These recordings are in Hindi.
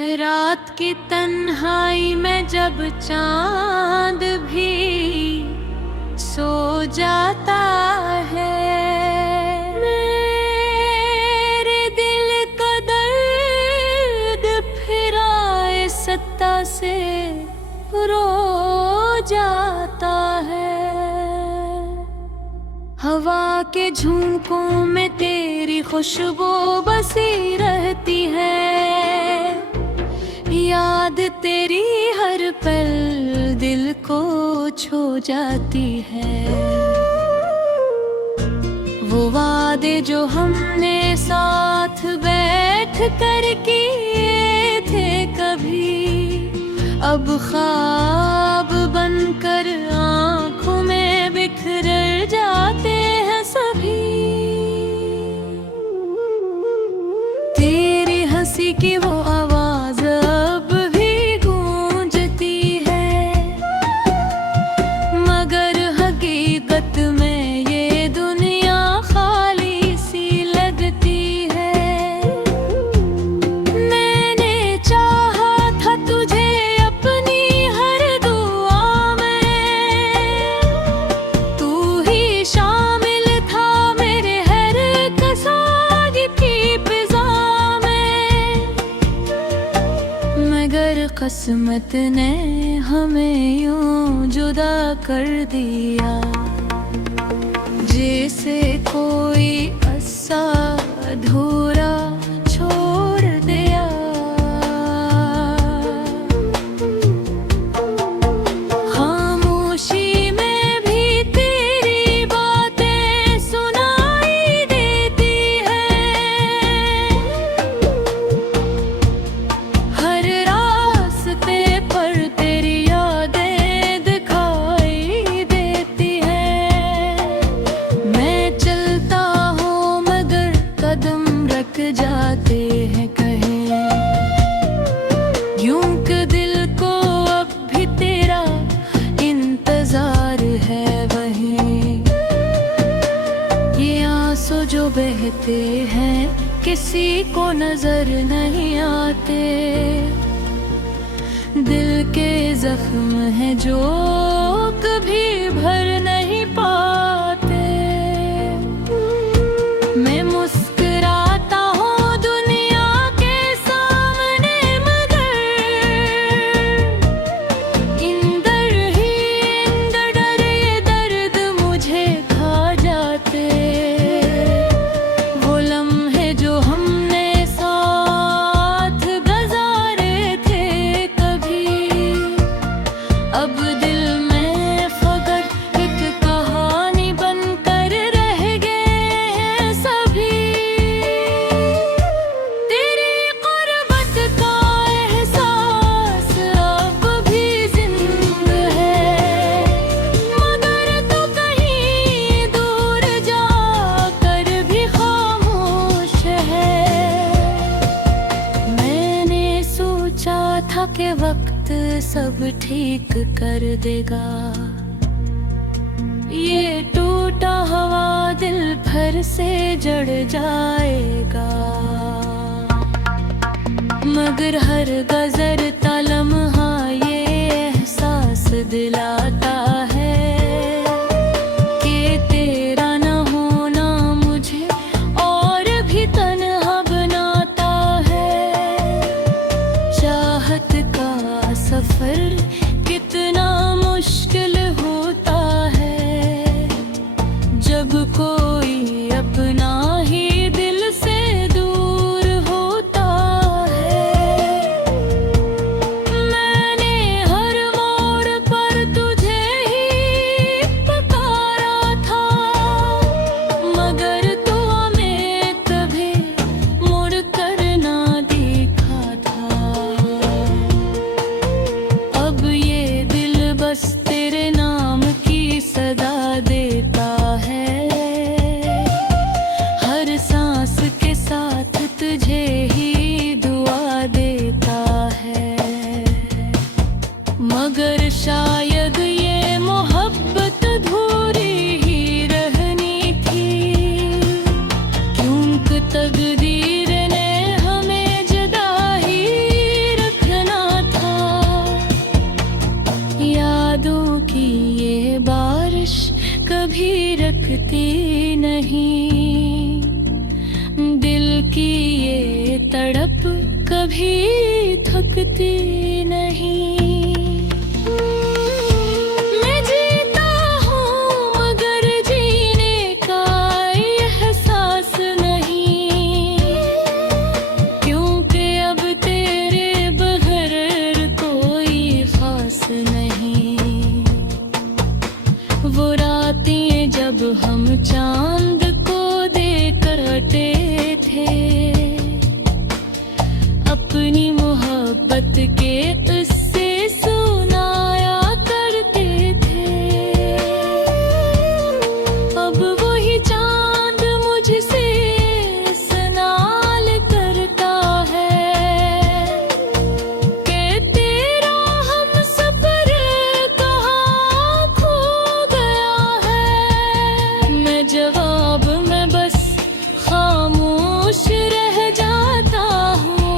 रात की तन्हाई में जब चांद भी सो जाता है, मेरे दिल का दर्द फिर आए सत्ता से रो जाता है। हवा के झोंकों में तेरी खुशबू बसी रहती है, याद तेरी हर पल दिल को छू जाती है। वो वादे जो हमने साथ बैठ कर किए थे कभी, अब ख्वाब बनकर आंखों में बिखर जाते हैं सभी। तेरी हंसी की वो आवाज अब भी गूंजती है, मगर हकीकत में ये दुनिया खाली सी लगती है। मैंने चाहा था तुझे अपनी हर दुआ में, तू ही शामिल था मेरे हर कसाई की फिजा में, मगर किस्मत ने हमें यूं जुदा कर दिया, जैसे कोई अस्सा अधूरा छोड़ दिया। खामोशी में भी तेरी बातें सुनाई देती है, हर रास्ते पर तेरी यादें दिखाई देती है। मैं चलता हूँ मगर कदम रख जाते हैं कहीं, यूं कि दिल को अब भी तेरा इंतजार है वहीं। ये आंसू जो बहते हैं किसी को नजर नहीं आते, दिल के जख्म हैं जो कभी भर नहीं पाते। मैं मुस्कुराता हूँ दुनिया के सामने, मगर इंदर ही इंदर डरे दर्द मुझे खा जाते। वो लम्हे जो हमने साथ गुजारे थे कभी, अब दिल में फकत एक कहानी बनकर रह गए हैं सभी। तेरी गुर्बत का एहसास अब भी जिंदा है, मगर तू कहीं दूर जाकर भी खामोश है। मैंने सोचा था कि वक्त सब ठीक कर देगा, ये टूटा हुआ दिल फिर से जड़ जाएगा, मगर हर गुज़रता लम्हा ये एहसास दिलाता है कि तेरा न होना मुझे और भी तन्हा बनाता है। चाहत का सफर कितना मुश्किल होता है, जब कोई अपना ही दिल से दूर होता है। मैंने हर मोड़ पर तुझे ही पुकारा था, मगर तू हमें कभी मुड़ कर ना देखा था। अब नहीं, दिल की ये तड़प कभी थकती नहीं। मैं जीता हूँ मगर जीने का एहसास नहीं, क्योंकि अब तेरे बगैर कोई खास नहीं। वो रातें जब हम चांद को देखकर अटे थे, अपनी मोहब्बत के उससे सुनाया करते थे। अब वही चांद मुझसे सनाल करता है कि तेरा हम सफर कहाँ खो गया है। मैं जवाब में बस खामोश रह जाता हूँ,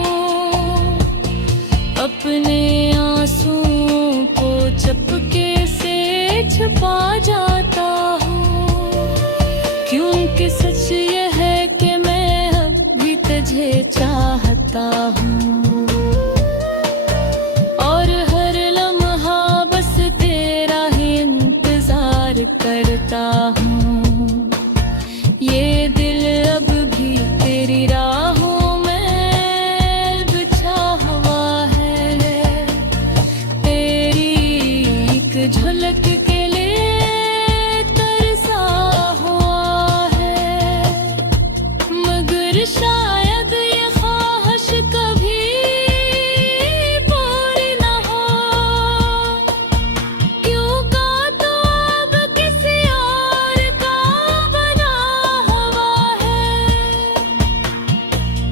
अपने आंसुओं को चुपके से छुपा जाता हूँ, क्योंकि सच ये है कि मैं अब भी तुझे चाहता हूँ, और हर लम्हा बस तेरा ही इंतजार करता हूँ। ये दिल अब भी तेरी राहों में बिछा हुआ है, तेरी एक झलक के लिए तरसा हुआ है। मगर शायद ये ख्वाहिश कभी पूरी न हो, क्यों का तो अब किसी और का बना हुआ है।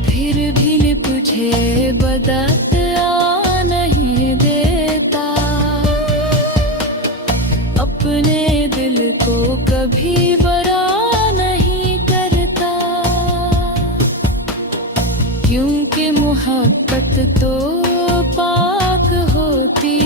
फिर भी तुझे बदला नहीं देता, अपने दिल को कभी बरा नहीं करता, क्योंकि मोहब्बत तो पाक होती